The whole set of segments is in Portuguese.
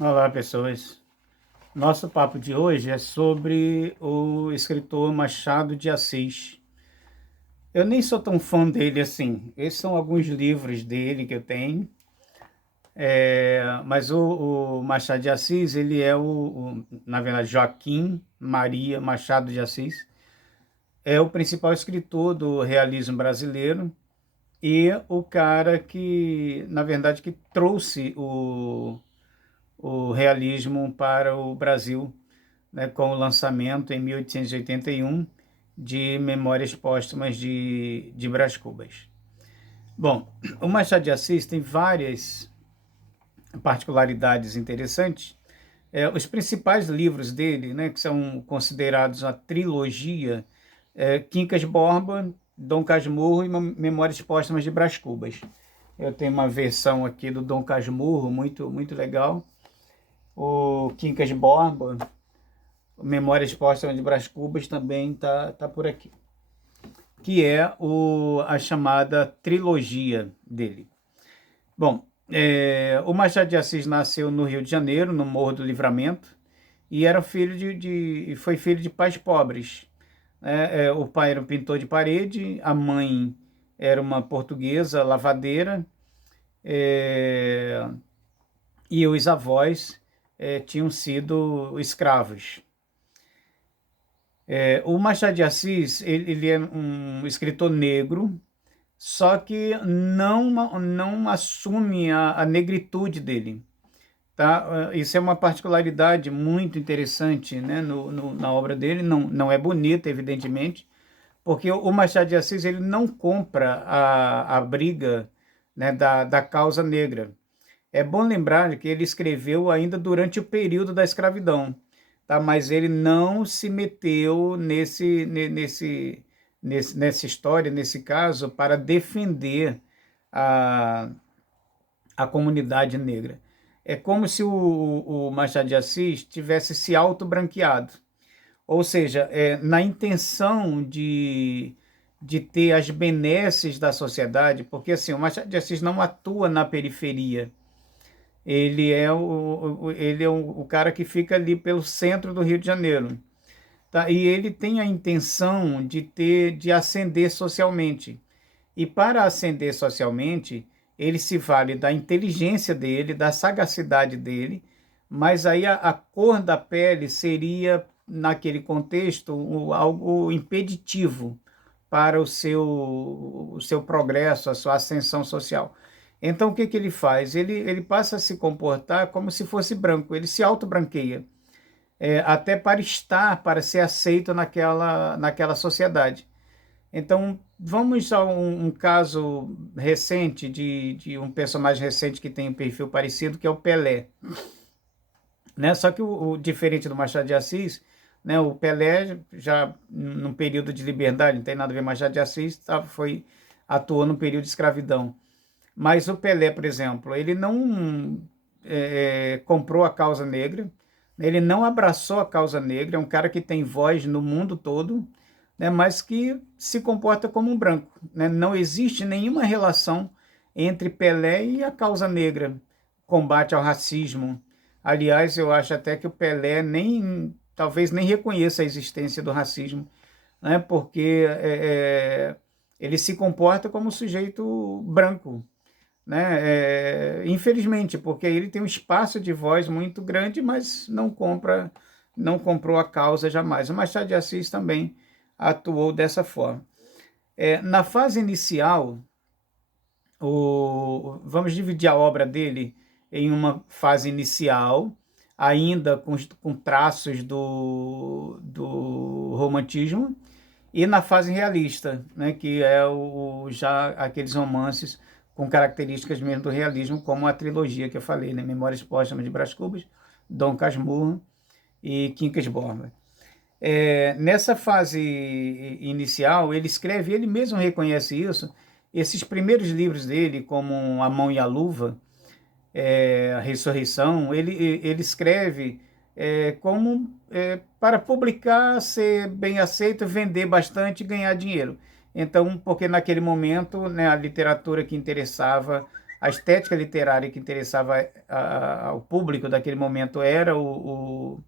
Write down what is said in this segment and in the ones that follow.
Olá, pessoas. Nosso papo de hoje é sobre o escritor Machado de Assis. Eu nem sou tão fã dele assim. Esses são alguns livros dele que eu tenho. Mas o Machado de Assis, ele é na verdade, Joaquim Maria Machado de Assis. É o principal escritor do realismo brasileiro e o cara que, na verdade, que trouxe o realismo para o Brasil, né, com o lançamento em 1881 de Memórias Póstumas de Brás Cubas. Bom, o Machado de Assis tem várias particularidades interessantes. Os principais livros dele, né, que são considerados uma trilogia, Quincas Borba, Dom Casmurro e Memórias Póstumas de Brás Cubas. Eu tenho uma versão aqui do Dom Casmurro, muito, muito legal. O Quincas Borba, Memórias Póstumas de Brás Cubas, também tá por aqui, que é a chamada trilogia dele. Bom, o Machado de Assis nasceu no Rio de Janeiro, no Morro do Livramento, e era filho foi filho de pais pobres. O pai era um pintor de parede, a mãe era uma portuguesa lavadeira, e os avós tinham sido escravos. O Machado de Assis, ele é um escritor negro, só que não assume a negritude dele. Tá? Isso é uma particularidade muito interessante, né, na obra dele. Não é bonita, evidentemente, porque o Machado de Assis ele não compra a briga, né, da causa negra. É bom lembrar que ele escreveu ainda durante o período da escravidão, tá? Mas ele não se meteu nessa história, nesse caso, para defender a, a comunidade negra. É como se o Machado de Assis tivesse se auto-branqueado, ou seja, na intenção de ter as benesses da sociedade, porque assim, o Machado de Assis não atua na periferia, ele é o cara que fica ali pelo centro do Rio de Janeiro, tá? E ele tem a intenção de ascender socialmente. E para ascender socialmente, ele se vale da inteligência dele, da sagacidade dele, mas aí a cor da pele seria, naquele contexto, algo impeditivo para o seu progresso, a sua ascensão social. Então, o que ele faz? Ele passa a se comportar como se fosse branco, ele se auto-branqueia, até para ser aceito naquela sociedade. Então, vamos a um caso recente, de um personagem recente que tem um perfil parecido, que é o Pelé. Né? Só que diferente do Machado de Assis, né, o Pelé, já num período de liberdade, não tem nada a ver com Machado de Assis, atuou num período de escravidão. Mas o Pelé, por exemplo, ele não comprou a causa negra, ele não abraçou a causa negra, é um cara que tem voz no mundo todo, né, mas que se comporta como um branco. Né? Não existe nenhuma relação entre Pelé e a causa negra, combate ao racismo. Aliás, eu acho até que o Pelé talvez nem reconheça a existência do racismo, né? Porque ele se comporta como um sujeito branco, né? Infelizmente, porque ele tem um espaço de voz muito grande, mas não comprou a causa jamais. O Machado de Assis também atuou dessa forma. Na fase inicial, vamos dividir a obra dele em uma fase inicial, ainda com traços do romantismo, e na fase realista, né, que é já aqueles romances com características mesmo do realismo, como a trilogia que eu falei, né, Memórias Póstumas de Brás Cubas, Dom Casmurro e Quincas Borba. Nessa fase inicial, ele mesmo reconhece isso. Esses primeiros livros dele, como A Mão e a Luva, A Ressurreição, ele escreve como para publicar, ser bem aceito, vender bastante e ganhar dinheiro. Então, porque naquele momento, né, a literatura que interessava a estética literária que interessava ao público daquele momento era o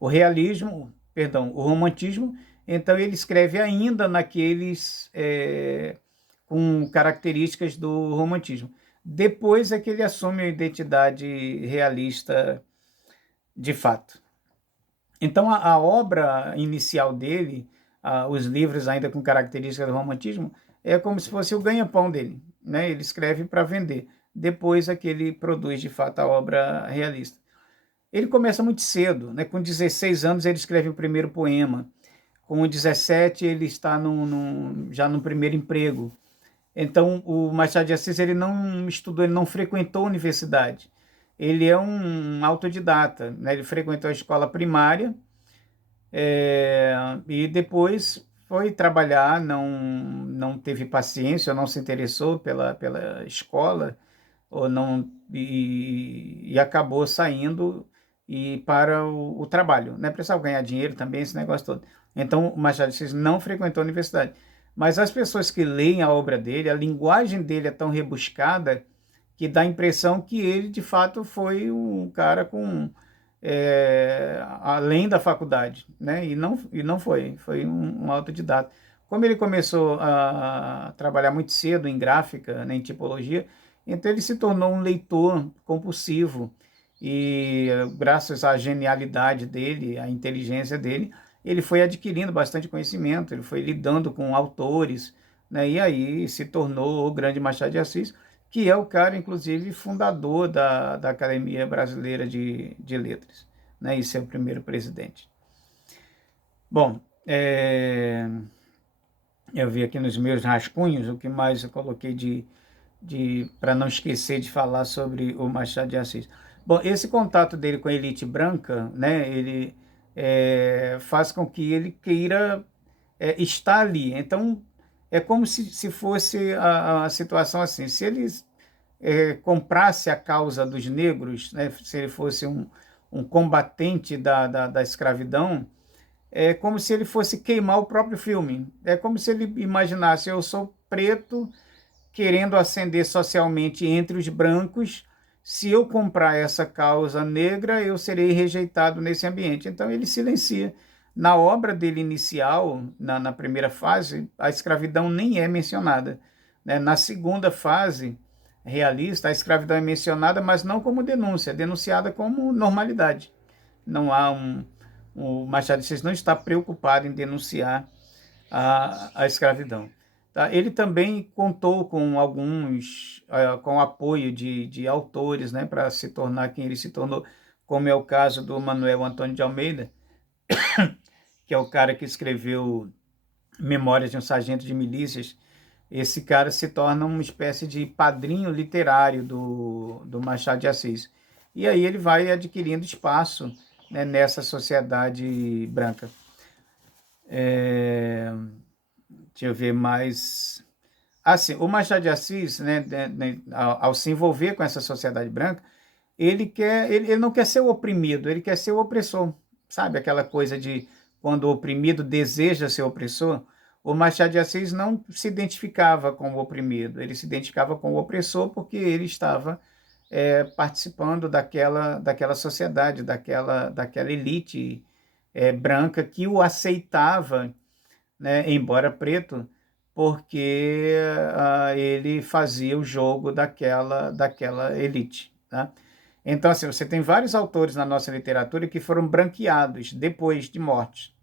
realismo, perdão, o romantismo. Então ele escreve ainda naqueles com características do romantismo. Depois é que ele assume a identidade realista de fato. Então a obra inicial dele, os livros ainda com características do romantismo, é como se fosse o ganha-pão dele, né? Ele escreve para vender. Depois é que ele produz de fato a obra realista. Ele começa muito cedo, né? Com 16 anos ele escreve o primeiro poema. Com 17 ele está já no primeiro emprego. Então o Machado de Assis ele não estudou, ele não frequentou a universidade. Ele é um autodidata, né? Ele frequentou a escola primária e depois foi trabalhar, não teve paciência, ou não se interessou pela escola, ou não e acabou saindo e para o trabalho, né? Precisava ganhar dinheiro também, esse negócio todo. Então, o Machado de Assis não frequentou a universidade. Mas as pessoas que leem a obra dele, a linguagem dele é tão rebuscada que dá a impressão que ele, de fato, foi um cara com além da faculdade, né? E não foi um autodidata. Como ele começou a trabalhar muito cedo em gráfica, né, em tipologia, então ele se tornou um leitor compulsivo e graças à genialidade dele, à inteligência dele, ele foi adquirindo bastante conhecimento, ele foi lidando com autores, né, e aí se tornou o grande Machado de Assis, que é o cara, inclusive, fundador da Academia Brasileira de Letras, né, e seu primeiro presidente. Bom, eu vi aqui nos meus rascunhos o que mais eu coloquei para não esquecer de falar sobre o Machado de Assis. Bom, esse contato dele com a elite branca, né, ele faz com que ele queira estar ali. Então, é como se fosse a situação assim, se ele comprasse a causa dos negros, né, se ele fosse um combatente da escravidão, é como se ele fosse queimar o próprio filme. É como se ele imaginasse, eu sou preto, querendo ascender socialmente entre os brancos, se eu comprar essa causa negra, eu serei rejeitado nesse ambiente. Então ele silencia. Na obra dele inicial, na primeira fase, a escravidão nem é mencionada, né? Na segunda fase, realista, a escravidão é mencionada, mas não como denúncia, é denunciada como normalidade. Não há o Machado de Assis não está preocupado em denunciar a escravidão. Tá? Ele também contou com com o apoio de autores, né, para se tornar quem ele se tornou, como é o caso do Manuel Antônio de Almeida, que é o cara que escreveu Memórias de um Sargento de Milícias. Esse cara se torna uma espécie de padrinho literário do Machado de Assis. E aí ele vai adquirindo espaço, né, nessa sociedade branca. Deixa eu ver mais. Assim, o Machado de Assis, né, ao se envolver com essa sociedade branca, ele não quer ser o oprimido, ele quer ser o opressor. Sabe aquela coisa de quando o oprimido deseja ser opressor? O Machado de Assis não se identificava com o oprimido, ele se identificava com o opressor porque ele estava participando daquela sociedade, daquela elite branca que o aceitava, né, embora preto, porque ele fazia o jogo daquela elite. Tá? Então, assim, você tem vários autores na nossa literatura que foram branqueados depois de morte.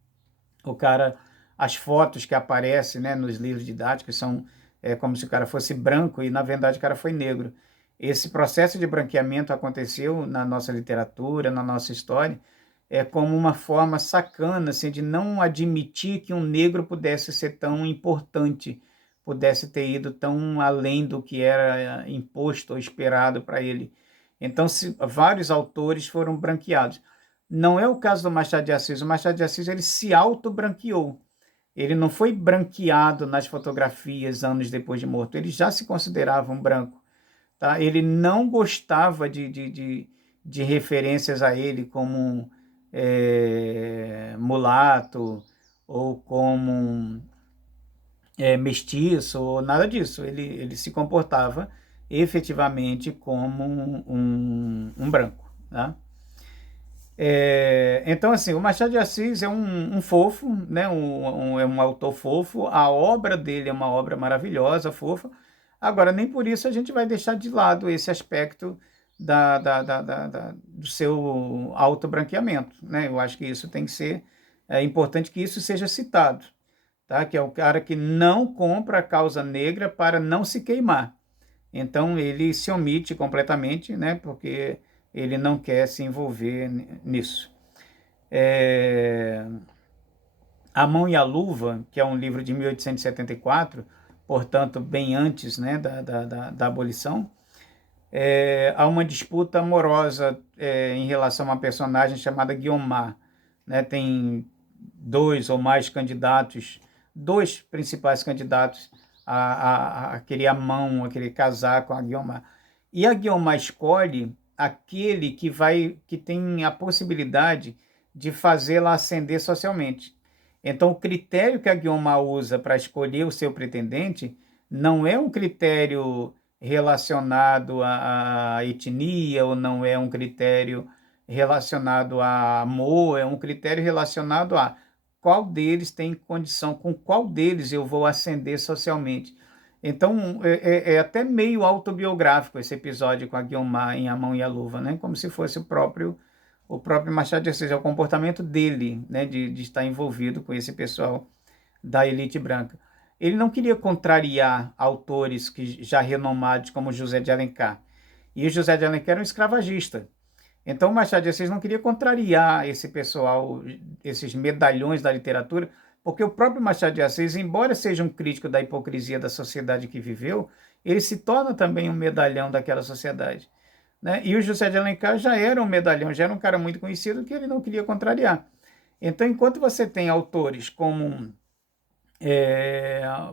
O cara, as fotos que aparecem, né, nos livros didáticos são como se o cara fosse branco e, na verdade, o cara foi negro. Esse processo de branqueamento aconteceu na nossa literatura, na nossa história, como uma forma sacana assim, de não admitir que um negro pudesse ser tão importante, pudesse ter ido tão além do que era imposto ou esperado para ele. Então, vários autores foram branqueados. Não é o caso do Machado de Assis. O Machado de Assis ele se auto-branqueou. Ele não foi branqueado nas fotografias anos depois de morto. Ele já se considerava um branco. Tá? Ele não gostava de referências a ele como mulato ou como mestiço ou nada disso. Ele se comportava efetivamente como um branco. Tá? Então, assim, o Machado de Assis é um fofo, né? É um autor fofo, a obra dele é uma obra maravilhosa, fofa. Agora, nem por isso a gente vai deixar de lado esse aspecto do seu autobranqueamento, né? Eu acho que isso tem que ser, importante que isso seja citado, tá? Que é o cara que não compra a causa negra para não se queimar. Então ele se omite completamente, né? Porque ele não quer se envolver nisso. A Mão e a Luva, que é um livro de 1874, portanto, bem antes, né, da abolição, há uma disputa amorosa em relação a uma personagem chamada Guiomar. Né? Tem dois ou mais candidatos, dois principais candidatos a querer a mão, a querer casar com a Guiomar. E a Guiomar escolhe aquele que tem a possibilidade de fazê-la ascender socialmente. Então, o critério que a Guiomar usa para escolher o seu pretendente não é um critério relacionado à etnia, ou não é um critério relacionado a amor, é um critério relacionado a qual deles tem condição, com qual deles eu vou ascender socialmente. Então, é até meio autobiográfico esse episódio com a Guiomar em A Mão e a Luva, né? Como se fosse o próprio Machado de Assis, é o comportamento dele, né? De estar envolvido com esse pessoal da elite branca. Ele não queria contrariar autores que já renomados como José de Alencar. E o José de Alencar era um escravagista. Então o Machado de Assis não queria contrariar esse pessoal, esses medalhões da literatura, porque o próprio Machado de Assis, embora seja um crítico da hipocrisia da sociedade que viveu, ele se torna também um medalhão daquela sociedade. Né? E o José de Alencar já era um medalhão, já era um cara muito conhecido que ele não queria contrariar. Então, enquanto você tem autores como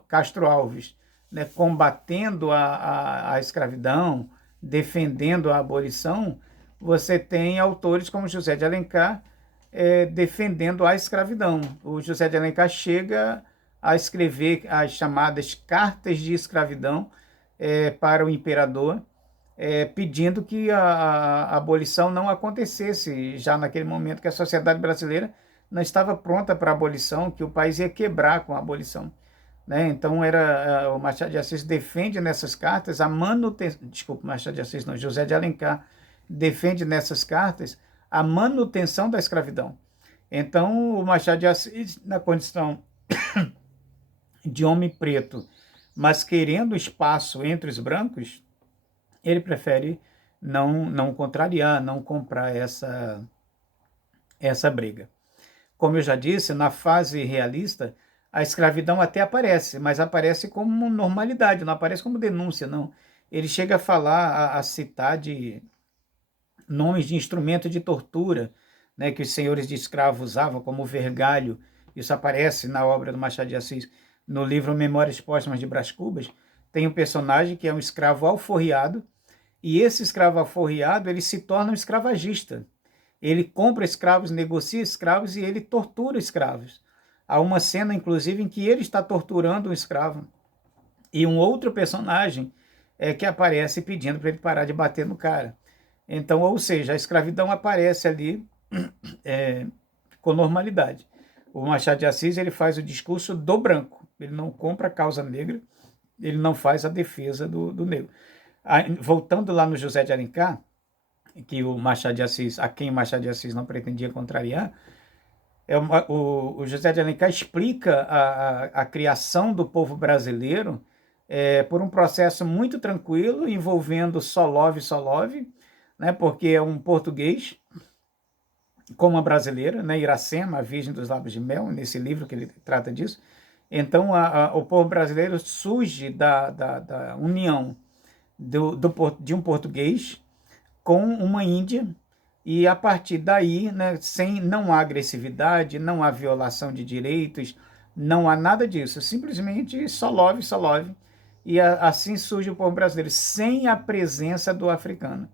Castro Alves, né, combatendo a escravidão, defendendo a abolição, você tem autores como José de Alencar defendendo a escravidão. O José de Alencar chega a escrever as chamadas cartas de escravidão para o imperador, pedindo que a abolição não acontecesse, já naquele momento que a sociedade brasileira não estava pronta para a abolição, que o país ia quebrar com a abolição. Né? Então, o Machado de Assis defende nessas cartas a manutenção... Desculpa, Machado de Assis não, José de Alencar defende nessas cartas a manutenção da escravidão. Então, o Machado de Assis, na condição de homem preto, mas querendo espaço entre os brancos, ele prefere não contrariar, não comprar essa briga. Como eu já disse, na fase realista, a escravidão até aparece, mas aparece como normalidade, não aparece como denúncia, não. Ele chega a falar, a citar de nomes de instrumento de tortura, né, que os senhores de escravos usavam, como o vergalho. Isso aparece na obra do Machado de Assis. No livro Memórias Póstumas de Brás Cubas, tem um personagem que é um escravo alforriado, e esse escravo alforriado, ele se torna um escravagista. Ele compra escravos, negocia escravos e ele tortura escravos. Há uma cena, inclusive, em que ele está torturando um escravo. E um outro personagem que aparece pedindo para ele parar de bater no cara. Então, ou seja, a escravidão aparece ali com normalidade. O Machado de Assis ele faz o discurso do branco. Ele não compra a causa negra, ele não faz a defesa do negro. Voltando lá no José de Alencar, que o Machado de Assis, a quem o Machado de Assis não pretendia contrariar, o José de Alencar explica a criação do povo brasileiro por um processo muito tranquilo, envolvendo Solove, né, porque é um português com uma brasileira, né, Iracema, a Virgem dos Lábios de Mel, nesse livro que ele trata disso. Então, o povo brasileiro surge da união de um português com uma índia, e a partir daí, né, não há agressividade, não há violação de direitos, não há nada disso, simplesmente só love, e assim surge o povo brasileiro, sem a presença do africano.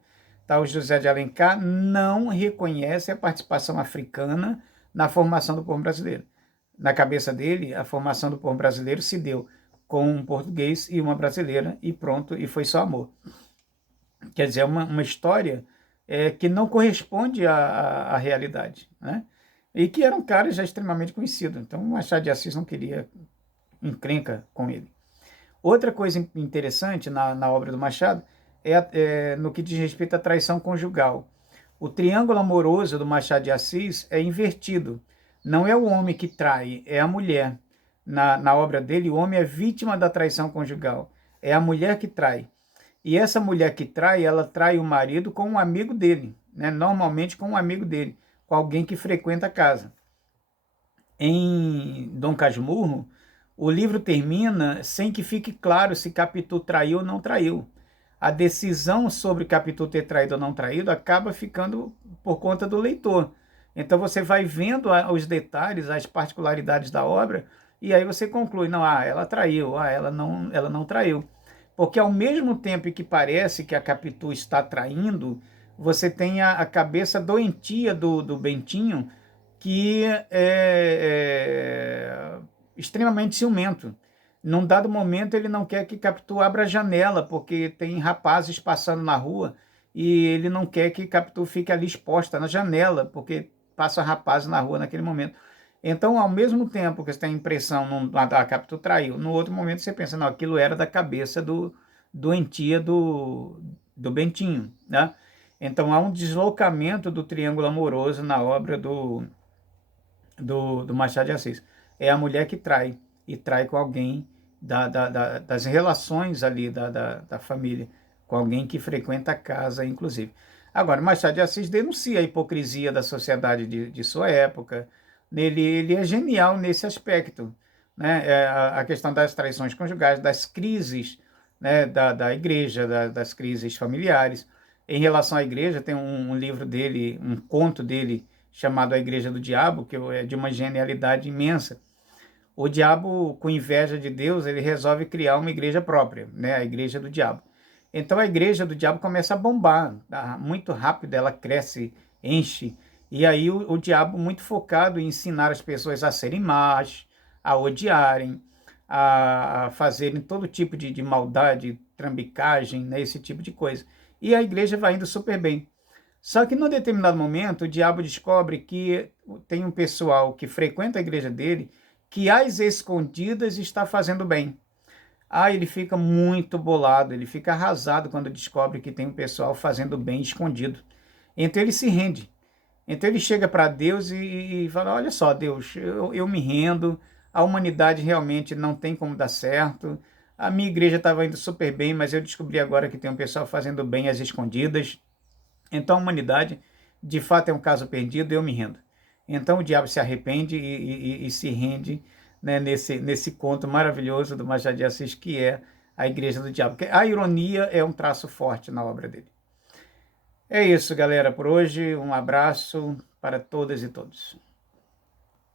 Tá? O José de Alencar não reconhece a participação africana na formação do povo brasileiro. Na cabeça dele, a formação do povo brasileiro se deu com um português e uma brasileira, e pronto, e foi só amor. Quer dizer, é uma história que não corresponde à realidade, né? E que era um cara já extremamente conhecido. Então, Machado de Assis não queria encrenca com ele. Outra coisa interessante na obra do Machado é no que diz respeito à traição conjugal. O triângulo amoroso do Machado de Assis é invertido. Não é o homem que trai, é a mulher. Na obra dele, o homem é vítima da traição conjugal. É a mulher que trai. E essa mulher que trai, ela trai o marido com um amigo dele, né? Normalmente com um amigo dele, com alguém que frequenta a casa. Em Dom Casmurro, o livro termina sem que fique claro se Capitu traiu ou não traiu. A decisão sobre Capitu ter traído ou não traído acaba ficando por conta do leitor. Então você vai vendo os detalhes, as particularidades da obra, e aí você conclui, não, ela traiu, ela não traiu. Porque ao mesmo tempo que parece que a Capitu está traindo, você tem a cabeça doentia do Bentinho, que é extremamente ciumento. Num dado momento, ele não quer que Capitu abra a janela, porque tem rapazes passando na rua, e ele não quer que Capitu fique ali exposta na janela, porque passa rapazes na rua naquele momento. Então, ao mesmo tempo que você tem a impressão, a Capitu traiu, no outro momento você pensa, não, aquilo era da cabeça do doentia do Bentinho, né? Então, há um deslocamento do triângulo amoroso na obra do Machado de Assis. É a mulher que trai, e trai com alguém das relações ali da família, com alguém que frequenta a casa, inclusive. Agora, Machado de Assis denuncia a hipocrisia da sociedade de sua época. Ele é genial nesse aspecto, né? A questão das traições conjugais, das crises, né? da igreja, das crises familiares. Em relação à igreja, tem um livro dele, um conto dele, chamado A Igreja do Diabo, que é de uma genialidade imensa. O diabo, com inveja de Deus, ele resolve criar uma igreja própria, né? A Igreja do Diabo. Então a Igreja do Diabo começa a bombar, tá? Muito rápido ela cresce, enche, e aí o diabo, muito focado em ensinar as pessoas a serem más, a odiarem, a fazerem todo tipo de maldade, trambicagem, né? Esse tipo de coisa. E a igreja vai indo super bem. Só que num determinado momento o diabo descobre que tem um pessoal que frequenta a igreja dele que às escondidas está fazendo bem. Ele fica muito bolado, ele fica arrasado quando descobre que tem um pessoal fazendo bem escondido. Então ele se rende. Então ele chega para Deus e fala, olha só, Deus, eu me rendo, a humanidade realmente não tem como dar certo, a minha igreja estava indo super bem, mas eu descobri agora que tem um pessoal fazendo bem às escondidas. Então a humanidade, de fato, é um caso perdido, eu me rendo. Então o diabo se arrepende e se rende, né, nesse conto maravilhoso do Machado de Assis, que é a Igreja do Diabo. A ironia é um traço forte na obra dele. É isso, galera, por hoje. Um abraço para todas e todos.